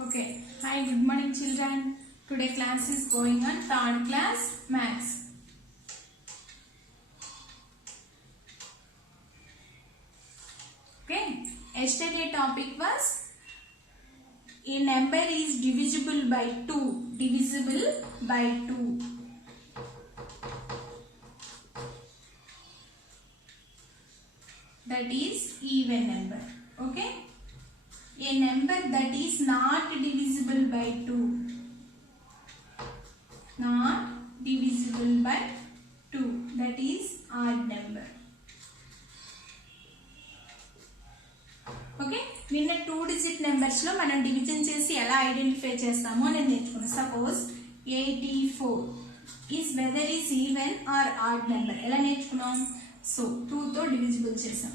Okay. Hi, good morning children. Today class is going on third class maths. Okay. Yesterday topic was a number is divisible by 2. Divisible by 2. That is even number. Okay. A number that is not divisible by 2. Not divisible by 2. That is odd number. Okay నిన్న 2 digit numbers లో మనం division చేసి ఎలా identify చేస్తామో నేను నేర్చుకున్నాను. Suppose 84 is whether is even or odd number ఎలా నేర్చుకున్నాం. సో 2 తో డివిజిబుల్ చేసాం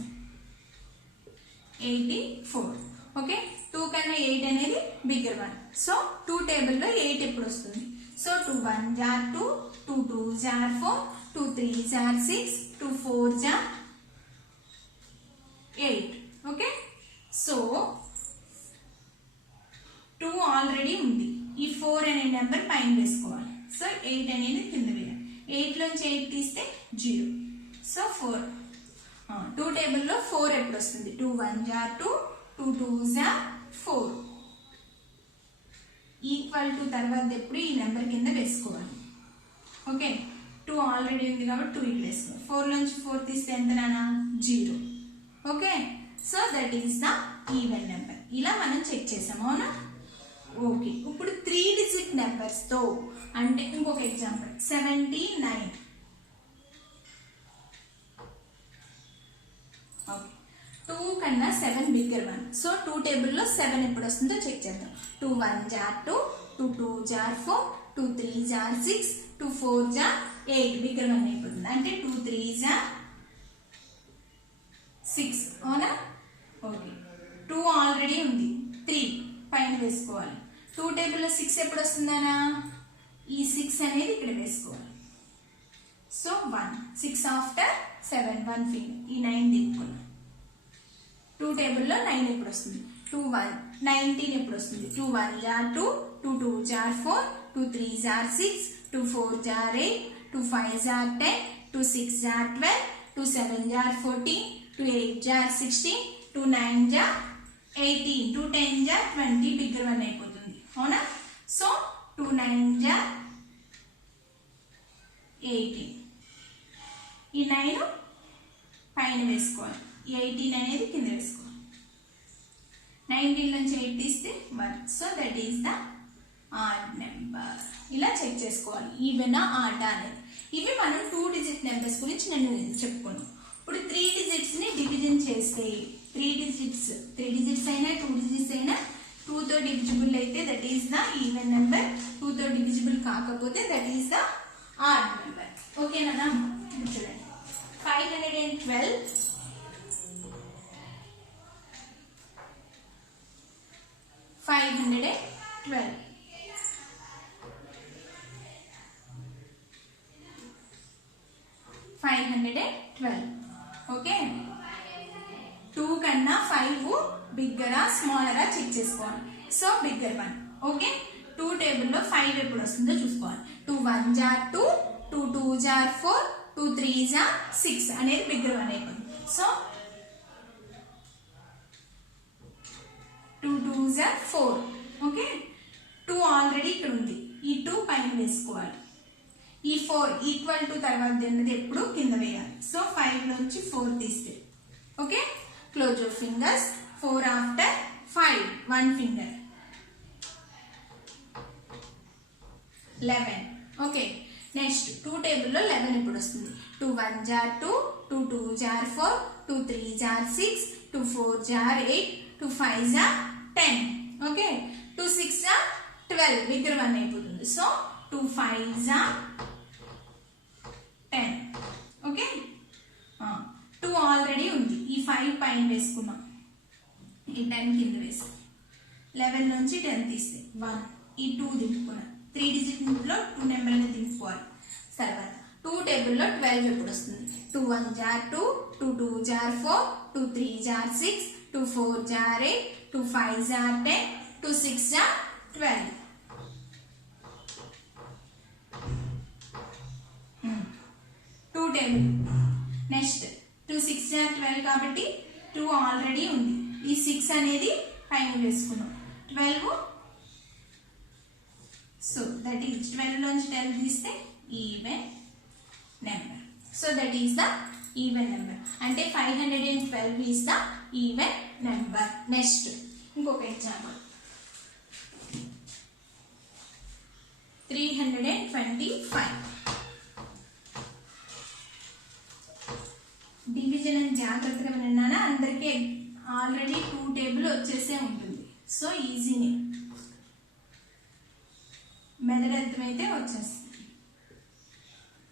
84. ఓకే 2 కన్నా 8 అనేది బిగ్గర్ వన్. సో 2 టేబుల్లో 8 ఎప్పుడు వస్తుంది. సో 2 1 జార్ 2, 2 2 జార్ 4, 2 3 జార్ 6, 2 4 జార్ 8. ఓకే సో 2 ఆల్రెడీ ఉంది. ఈ 4 అనే నెంబర్ పైన వేసుకోవాలి. సో 8 అనేది కింద వేయాలి. 8 లోంచి 8 తీస్తే 0. సో 4 2 టేబుల్లో 4 ఎప్పుడు వస్తుంది. 2 1 జార్ 2, 2 2 జార్ 4. ఈక్వల్ టు తర్వాత ఎప్పుడు ఈ నెంబర్ కింద వేసుకోవాలి. ఓకే 2 ఆల్రెడీ ఉంది కాబట్టి 2 ఇక్కడ వేసుకోవాలి. 4 లోంచి 4 తీస్తే ఎంత నానా 0. Okay so that is the even number. ఇలా మనం చెక్ చేసాం అవునా. ఓకే ఇప్పుడు 3 డిజిట్ నెంబర్స్ తో అంటే ఇంకొక ఎగ్జాంపుల్ 79. ఓకే 2 కన్నా 7 బిగ్గర్ వన్. సో 2 టేబుల్లో 7 ఎప్పుడు వస్తుందో చెక్ చేద్దాం. 2 1 జార్ 2, 2 2 జార్ 4, 2 3 జార్ 6, 2 4 జార్ 8 బిగ్గర్ వన్ అయిపోతుంది. అంటే 2 3 జార్ 6 అవునా. ఓకే 2 ఆల్రెడీ ఉంది. 3 పైన వేసుకోవాలి. 2 టేబుల్లో 6 ఎప్పుడు వస్తుందనా ఈ 6 అనేది ఇక్కడ వేసుకోవాలి. సో 1 6 ఆఫ్టర్ 7 1 ఫింగర్ ఈ 9 తిప్పుకున్నాం. 2 టేబుల్లో 9 ఎప్పుడు వస్తుంది. 2 1 19 ఎప్పుడు వస్తుంది. 2 1 జార్ 2, 2 2 జార్ 4, 2 3 జార్ 6, 2 4 జార్ 8, 2 5 జార్ 10, 2 6 జార్ 12, 2 7 జార్ 14, 2 8 జార్ 16, 2 9 జార్ 18, 2 10 జార్ 20 బిగ్గర్ వన్ అయిపోతుంది అవునా. సో 2 9 జార్ 18. ఈ 9 పైన వేసుకోవాలి. ఈ 18 అనేది కింద వేసుకోవాలి. 19 నుంచి 8 తీస్తే 1. So that is the odd number. ఇలా చెక్ చేసుకోవాలి ఈవెన్ ఆడ్ అనేది. ఇవి మనం 2 డిజిట్ నెంబర్స్ గురించి నేను చెప్పుకున్నాను. ఇప్పుడు 3 డిజిట్స్ ని డివిజన్ చేస్తే 3 డిజిట్స్ అయినా 2 డిజిట్స్ అయినా 2 తో డివిజిబుల్ అయితే that is the even number. 2 తో డివిజిబుల్ కాకపోతే that is the odd number. ఓకేనా. చూడండి 512 512. ఓకే 2 కన్నా 5 బిగ్గరా స్మాలరా చెక్ చేసుకోవాలి. So bigger one. ఓకే 2 టేబుల్లో 5 ఎప్పుడు వస్తుందో చూసుకోవాలి. 2 1 జార్ 2, 2 2 జార్ 4, 2 3 జార్ 6 అనేది బిగ్గర్ వన్ అయిపోతుంది. సో 2 2 జార్ 4. ఓకే 2 ఆల్రెడీ ఇక్కడ ఉంది. ఈ 2 పైన వేసుకోవాలి. ఈ 4 ఈక్వల్ టు తర్వాత అన్నది ఎప్పుడు కింద వేయాలి. సో 5 నుంచి 4 తీస్తే okay close your fingers. 4 after 5 1 finger 11. Okay next 2 టేబుల్లో 11 ఎప్పుడు వస్తుంది. 2 1 జార్ 2, 2 2 జార్ 4, 2 3 జార్ 6, 2 4 జార్ 8, 2 5 జార్ 10. ఓకే 2 6 జార్ 12 బిగ్గర్ వన్ అయిపోతుంది. సో 2 5 జార్ 10. ఓకే 2 ఆల్రెడీ ఉంది. ఈ 5 పైన వేసుకున్నాం. ఈ 10 కింద వేసుకున్నాం. 11 నుంచి 10 తీస్తే 1. ఈ 2 దింపుకున్నాం. 3 డిజిట్ లో 2 నెంబర్ అనేది దింపుకోవాలి. తర్వాత 2 టేబుల్లో 12 ఎప్పుడు వస్తుంది. 2 1 జార్ 2, 2 2 జార్ 4, 2 3 జార్ 6, 2 4 జార్ 8, 2 5 జార్ 10, 2 6 जा 12. 2 టేబుల్. నెక్స్ట్ 2 6 जा 12 కాబట్టి 2 ఆల్రెడీ ఉంది. ఈ 6 అనేది పైన వేసుకున్నాం. 12, సో దట్ ఈస్ 12 నుంచి 10 తీస్తే even number. So that is the even number. అంటే 512 is the even number. Next ఇంకొక ఎగ్జాంపుల్ 325. డివిజన్ అని జాగ్రత్తగా విన్నానా, అందరికీ ఆల్రెడీ 2 టేబుల్ వచ్చేసే ఉంటుంది. సో ఈజీనే, మెదడర్థమైతే వచ్చేస్తుంది.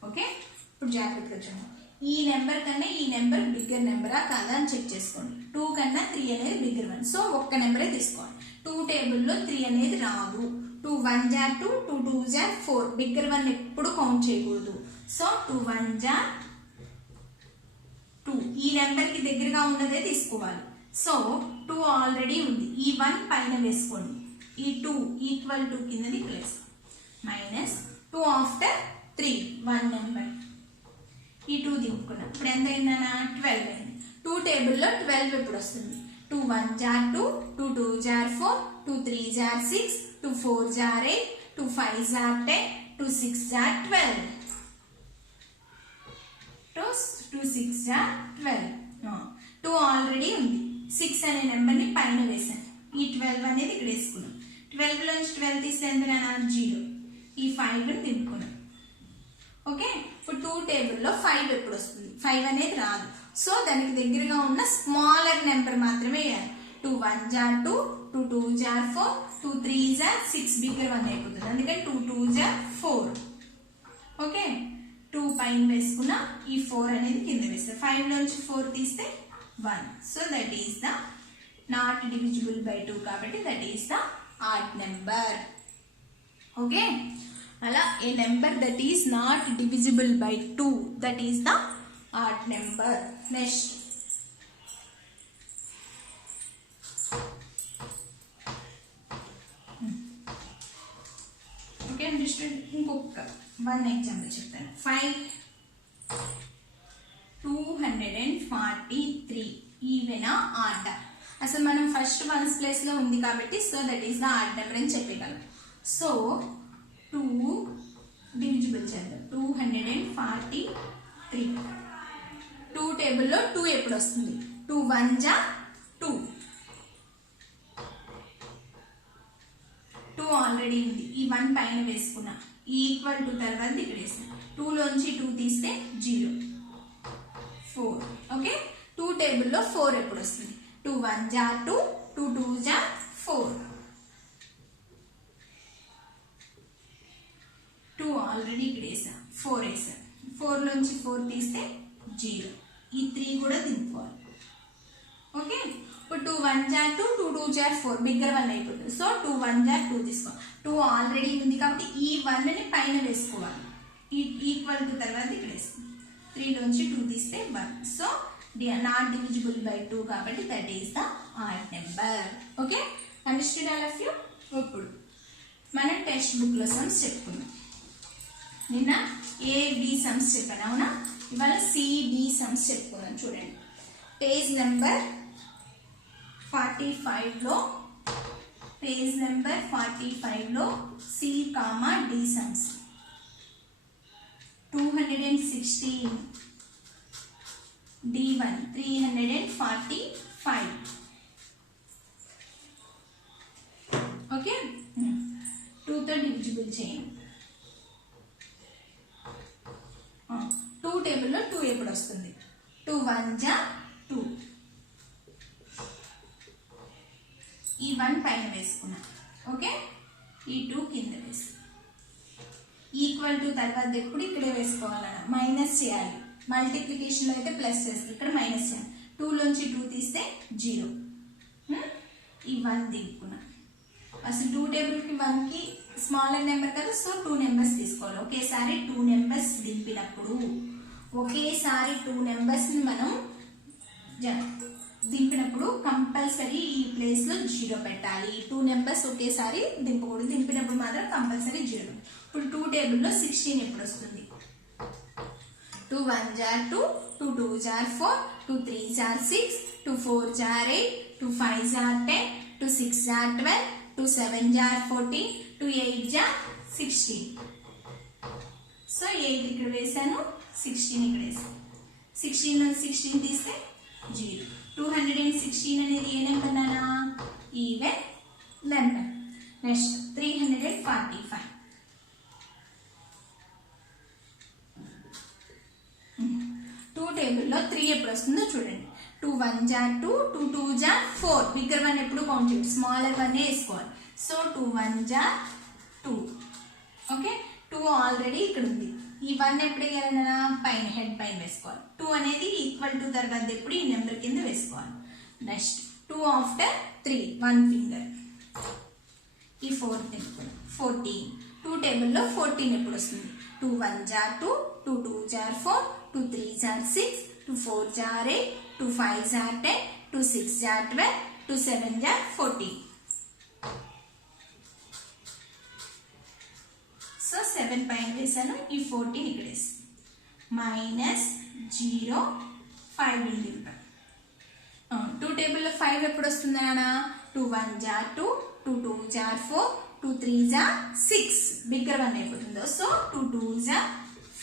ఓకే, ఇప్పుడు జాగ్రత్తగా చూడండి. ఈ నెంబర్ కన్నా ఈ నెంబర్ బిగ్గర్ నెంబరా కాదా అని చెక్ చేసుకోండి. 2 కన్నా 3 అనేది బిగ్గర్ వన్. సో ఒక్క నెంబరే తీసుకోవాలి. 2 టేబుల్లో 3 అనేది రాదు. 2 1 जा 2, 2 2 जा 4. బిగ్గర్ వన్ ఎప్పుడు కౌంట్ చేయకూడదు. సో 2 1 जा 2. ఈ నెంబర్ కి దగ్గరగా ఉన్నదే తీసుకోవాలి. సో 2 ఆల్రెడీ ఉంది. ఈ 1 పైన వేసుకోండి. ఈ 2 ఈక్వల్ టు కిందది ప్లస్ మైనస్ 2 ఆఫ్టర్ 3 1 నెంబర్. ఈ 2 దింపుకున్నాం. ఇప్పుడు ఎంత అయిందన్నా 12 అయింది. 2 టేబుల్లో 12 ఎప్పుడు వస్తుంది? 2 1 जा 2, 2 2 जा 4, 2 3 जा 6, 2 4 जा 8, 2 5 जा 10, 2 6 जा 12. 2 6 जा 12. 2 ఆల్రెడీ ఉంది. 6 అనే నెంబర్ని పైన వేసాను. ఈ 12 అనేది ఇక్కడ వేసుకున్నాం. 12 నుంచి 12 తీస్తే ఎంత 0. ఈ 5 దింపుకున్నాం. ఓకే, ఇప్పుడు 2 టేబుల్లో 5 ఎప్పుడు వస్తుంది? 5 అనేది రాదు. సో దానికి దగ్గరగా ఉన్న స్మాలర్ నెంబర్ మాత్రమే వేయాలి. 2 1 जा 2, 2 2 जा 4, 2 3 जा 6. బిగ్గర్ వన్ అయిపోతుంది. అందుకని 2 2 जा 4. ఓకే, 2 పైన వేసుకున్నా. ఈ 4 అనేది కింద వేస్తే 5 నుంచి 4 తీస్తే 1. So that is the not divisible by 2 కాబట్టి that is the odd number. Okay, అలా ఏ number that is not divisible by 2 that is the odd number. Next okay understand. ఇంకొక 1 ఎగ్జాంపుల్ చెప్తాను. 243 ఈవెనా ఆడ్? అసలు మనం ఫస్ట్ వన్స్ ప్లేస్ లో ఉంది కాబట్టి so that is the odd number అని చెప్పగలం. సో 2 డివిజిబుల్ చేద్దాం. 243. 2 టేబుల్లో 2 ఎప్పుడు వస్తుంది? 2 1 जा 2. 2 ఆల్రెడీ ఉంది. ఈ 1 పైన వేసుకున్నా. ఈక్వల్ టు తర్వాత ఇక్కడ వేసాను. 2 లోంచి 2 తీస్తే 0. 4. ఓకే, 2 టేబుల్లో 4 ఎప్పుడు వస్తుంది? 2 1 जा 2, 2 2 जा 4. 2 ఆల్రెడీ ఇక్కడ వేసా. 4 వేసా. 4 లోంచి 4 తీస్తే 0. ఈ 3 కూడా దింపుకోవాలి. ఓకే, ఇప్పుడు 2 1 जा 2, 2 2 जा 4. బిగ్గర్ వన్ అయిపోతుంది. సో 2 1 जा 2 తీసుకో. 2 ఆల్రెడీ ఉంది కాబట్టి ఈ 1 ని పైన వేసుకోవాలి. ఈక్వల్ టు తర్వాత ఇక్కడ వేసుకోవాలి. 3 నుంచి 2 తీస్తే 1. సో నాట్ డివిజిబుల్ బై 2 కాబట్టి that is the odd number. Okay, understood all of you. ఇప్పుడు మనం టెక్స్ట్ బుక్ లో సమ్స్ చెప్పుకున్నాం. నిన్న AB సమ్స్ చెప్పాను, అవునా? ఇవాళ CB సమ్స్ చెప్పుకున్నాం. చూడండి, పేజ్ నెంబర్ 45లో C, D sums. 216 D1 345. Okay, 2 తో డివిజిబుల్ చేయండి. 2 టేబుల్లో 2 ఎప్పుడు వస్తుంది? 2 1 जा 2. ఈ 1 పైన వేసుకున్నా. ఓకే, ఈ 2 కింద వేసి ఈక్వల్ టు తర్వాత ఎప్పుడు ఇక్కడే వేసుకోవాలన్న మైనస్ చేయాలి. మల్టిప్లికేషన్ లో అయితే ప్లస్ చేస్తే ఇక్కడ మైనస్ చేయాలి. 2 లోంచి 2 తీస్తే 0. ఈ 1 దింపుకున్నా. అసలు 2 టేబుల్ కి 1 కి స్మాలర్ నెంబర్ కదా, సో 2 నెంబర్స్ తీసుకోవాలి. ఒకేసారి 2 నెంబర్స్ దింపినప్పుడు ఒకేసారి 2 నెంబర్స్ ని మనం దింపినప్పుడు కంపల్సరీ ఈ ప్లేస్ లో 0 పెట్టాలి. 2 నెంబర్స్ ఒకేసారి దింపకూడదు, దింపినప్పుడు మాత్రం కంపల్సరీ 0. ఇప్పుడు 2 టేబుల్లో 16 ఎప్పుడు వస్తుంది? 2 1 are 2, 2 2 are 4, 2 3 are 6, 2 4 are 8, 2 5 are 10, 2 6 are 12, 2 7 are 14, 2 8 are 16. So 8 ఇక్కడ వేసాను, 16 ఇక్కడ వేసాను. 16 లో 16 తీస్తే 0. 216 అనేది ఏ నెంబర్ నానా? Even number. నెక్స్ట్ 345. 2 టేబుల్లో 3 ఎప్పుడు వస్తుందో చూడండి. 2 1 are 2, 2 2 are 4. బిగ్గర్ వన్ ఎప్పుడు కౌంట్ చేయండి, స్మాలర్ వన్ వేసుకోవాలి. So 2 1 are 2. ఓకే, 2 ఆల్రెడీ ఇక్కడ ఉంది. ఈ 1 ఎప్పుడు వేయాలన్నా పైన హెడ్ పైన వేసుకోవాలి. 2 అనేది ఈక్వల్ టు తర్వాత ఎప్పుడు ఈ నెంబర్ కింద వేసుకోవాలి. Next 2 after 3 1 finger. ఈ 4 14. 2 టేబుల్లో 14 ఎప్పుడు వస్తుంది? 2 1 are 2, 2 2 are 4, 2 3 are 6, 2 4 are 8, 2 5 are 10, 2 6 are 12, 2 7 are 14. So 7 పైన వేసాను, ఈ 14 ఇక్కడ వేసాను. మైనస్ 0 5 ఉంది. 2 టేబుల్లో 5 ఎప్పుడు వస్తుంది నాన్న? 2 1 are 2, 2 2 are 4, 2 3 are 6. Bigger one అయిపోతుందో, సో 2 2 are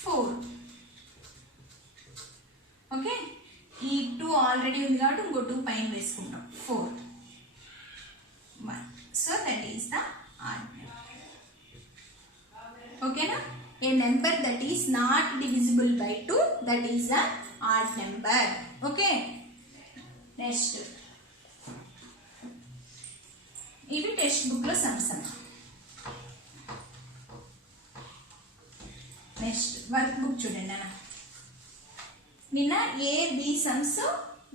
4. ఓకే, ఈ 2 ఆల్రెడీ ఉంది కాబట్టి ఇంకో 2 పైన వేసుకుంటాం. 4 1. So that is the odd number. ఓకేనా? A number that is not divisible by 2, that is the odd number. Okay, next ఇవి టెక్స్ట్ బుక్ లో సమ్స్. నెక్స్ట్ వర్క్ బుక్ చూడండి అన్న. నిన్న ఏ బి సమ్స్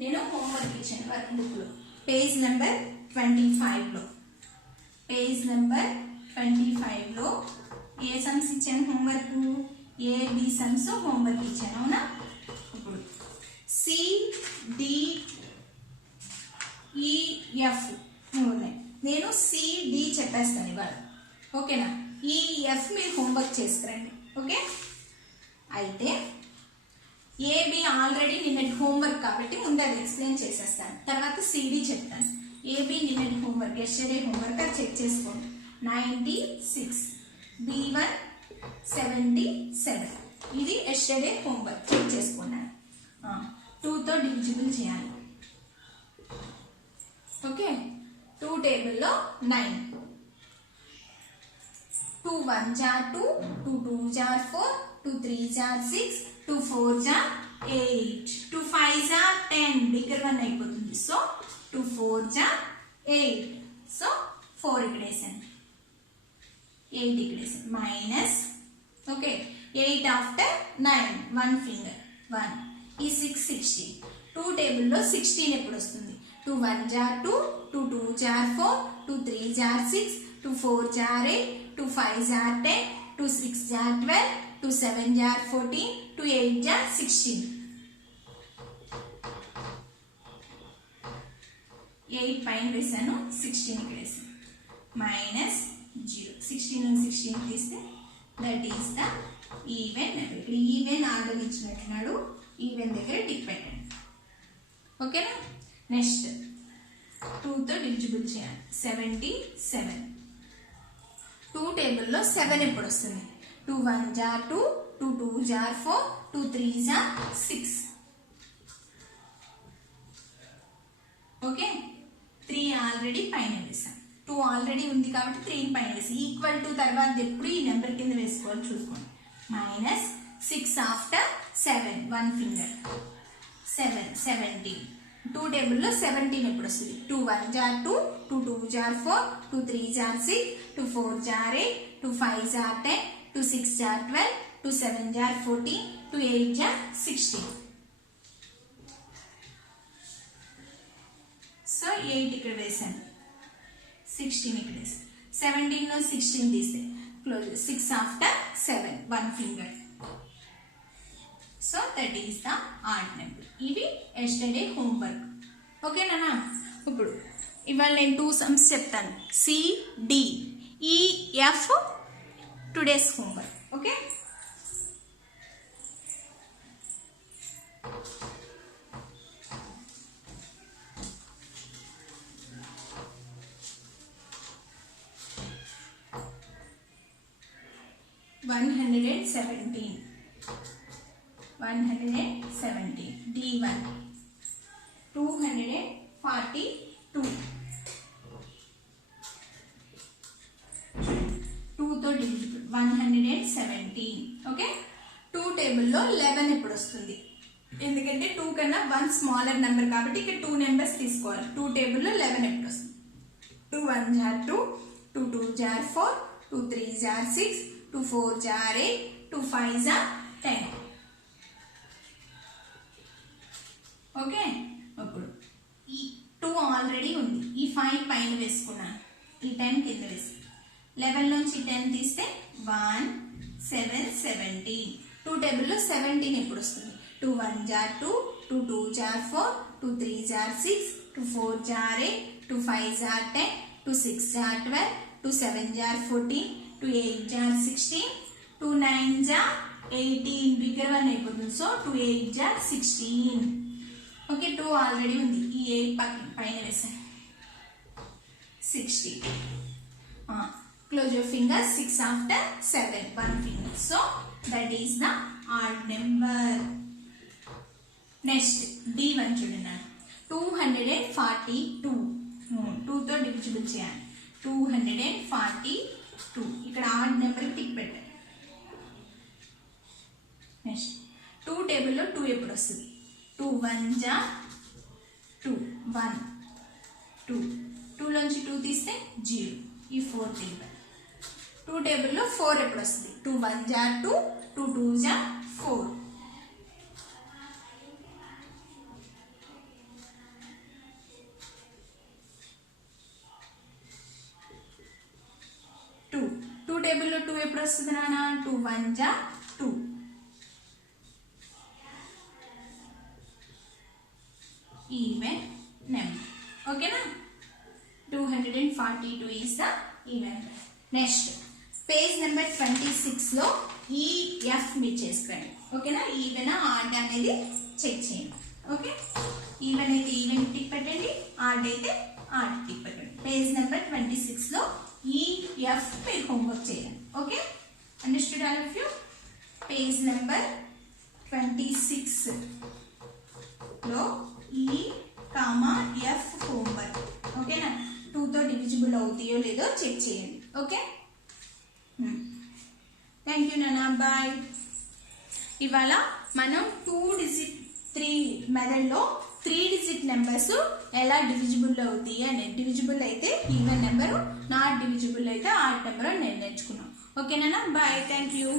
నేను హోంవర్క్ ఇచ్చాను వర్క్ బుక్ లో. Page number 25 లో, పేజ్ నెంబర్ 25 లో ఏ సమ్స్ ఇచ్చాను homework? A B sums homework ఇచ్చాను, అవునా? ఇప్పుడు సి డి ఈ ఎఫ్ ఉన్నాయి. నేను సి డి చెప్పేస్తాను ఇవాళ, ఓకేనా? ఈ ఎఫ్ మీరు హోంవర్క్ చేసుకురండి. ఓకే, అయితే ఏబి ఆల్రెడీ నిన్నటి హోంవర్క్ కాబట్టి ముందు అది ఎక్స్ప్లెయిన్ చేసేస్తాను, తర్వాత సిడి చెప్తాను. ఏబి నిన్నటి హోంవర్క్, ఎస్టర్డే హోంవర్క్, అది చెక్ చేసుకోండి. 96, B1 77. ఇది ఎస్టర్డే హోంవర్క్, చెక్ చేసుకున్నాను. 2తో డివిజిబుల్ చేయాలి. ఓకే, 2 టేబుల్లో 9. 2 1 are 2, 2 2 are 4, 2 3 are 6, 2 4 are 8, 2 5 are 10. Bigger one అయిపోతుంది. So 2 4 are 8. సో 4 ఇక్కడ వేసాను, 8 ఇక్కడ వేసాను. Minus, okay, 8 after 9 1 finger 1. ఈ 6 16. 2 టేబుల్లో 16 ఎప్పుడు వస్తుంది? 2 1 are 2, 2 2 are 4, 2 3 are 6, 2 4 are 8, 2 5 are 10, 2 6 are 12, 2 7 are 14, 2 8 are 16. 8 పైన వేసాను, 16 ఇక్కడ వేసాను. మైనస్ 0. 16 నుంచి 16 తీస్తే that is the even number. ఇక్కడ ఈవెన్ ఆర్డర్ ఇచ్చినట్టున్నాడు, ఈవెన్ దగ్గర టిక్ పెట్టండి. ఓకేనా? నెక్స్ట్ 2తో డివిజిబుల్ చేయాలి. 77. 2 టేబుల్లో 7 ఎప్పుడు వస్తుంది? 2 1 are 2, 2 2 are 4, 2 3 are 6. Okay, 3 already పైన వేసాం. 2 ఆల్రెడీ ఉంది కాబట్టి 3 పైన వేసి ఈక్వల్ టు తర్వాత ఎప్పుడు ఈ నెంబర్ కింద వేసుకోవాలి చూసుకోండి. Minus 6 after 7 1 finger 7 17. 2 టేబుల్లో 17 ఎప్పుడు వస్తుంది? 2 1 are 2, 2 2 are 4, 2 3 are 6, 2 4 are 8, 2 5 are 10, 2 6 are 12, 2 7 are 14, 2 8 are 16. So 8 ఇక్కడ వేసాను, 16 ఇక్కడ వేసాను. 17 లో 16 తీస్తే close. 6 after 7 1 finger. So that is the odd number. ఇవి ఎస్టర్డే హోంవర్క్. ఓకేనా? ఇప్పుడు ఇవాళ నేను 2 సమ్స్ చెప్తాను. CDEF today's homework. Okay, D1 242 2 తో డివిజిబుల్ 117. ఓకే, 2 టేబుల్లో 11 ఎప్పుడు వస్తుంది? ఎందుకంటే 2 కన్నా 1 స్మాలర్ నెంబర్ కాబట్టి ఇక్కడ 2 నెంబర్స్ తీసుకోవాలి. 2 టేబుల్లో 11 ఎప్పుడు వస్తుంది? 2 1 జార్ 2, 2 2 జార్ 4, 2 3 జార్ 6, 2 4 జార్ 8, 2 5 జార్ 10. ఓకే, ఇప్పుడు ఈ 2 ఆల్రెడీ ఉంది, ఈ 5 పైన వేసుకున్నాను, ఈ 10 కింద వేసి 11 నుంచి 10 తీస్తే 1 7 17. 2 టేబుల్లో 17 ఎప్పుడు వస్తుంది? 2 1 జార్ 2, 2 2 జార్ 4, 2 3 జార్ 6, 2 4 జార్ 8, 2 5 జార్ 10, 2 6 జార్ 12, 2 7 జార్ 14, 2 8 జార్ 16, 2 9 జార్ 18. బిగ్గర్ వన్ అయిపోతుంది, సో 2 8 జార్ 16. ఓకే, 2 ఆల్రెడీ ఉంది, ఈ 8 పైన వేసాను 60. Close your fingers, 6 after 7, 1 finger. So that is the odd number. Next, D1 చూడండి, 242. 2 తో డివిజిబుల్ చేయాలి. 242 ఇక్కడ ఆడ్ నెంబర్ టిక్ పెట్టాలి. నెక్స్ట్ 2 టేబుల్లో 2 ఎప్పుడు వస్తుంది? 2 1 జా 2, 1 2, 2 లోంచి 2 తీస్తే 0, ఈ 4 టేబుల్. 2 టేబుల్లో 4 ఎప్పుడు వస్తుంది? 2 1 జా 2, 2 2 జా 4. టూ టేబుల్లో 2 ఎప్పుడు వస్తుంది నాన్న? 2 1 జా 2. Even number. ఓకేనా? 242 is the even number. Next page number 26 లో EF మీరు చేసుకోండి. ఓకేనా? ఈవెన్ ఆడ్ అనేది చెక్ చేయండి. ఓకే, ఈవెన్ అయితే ఈవెన్ టిక్ పెట్టండి, ఆడ్ అయితే ఆడ్ టిక్ పెట్టండి. పేజ్ నెంబర్ 26 లో EF మీరు హోంవర్క్ చేయాలి. Okay, understood all of you? Page number 26 లో EF హోంవర్క్. ఓకేనా? 2 తో డివిజిబుల్ అవుతాయో లేదో చెక్ చేయండి. ఓకే, థ్యాంక్ యూ నాన్న, బాయ్. ఇవాళ మనం 2 డిజిట్ 3 మెథడ్లో 3 డిజిట్ నెంబర్స్ ఎలా డివిజిబుల్ అవుతాయి అని, డివిజిబుల్ అయితే ఈవెన్ నెంబరు, నాట్ డివిజిబుల్ అయితే ఆడ్ నెంబరు నేను నేర్చుకున్నాం. ఓకేనా? Bye, thank you.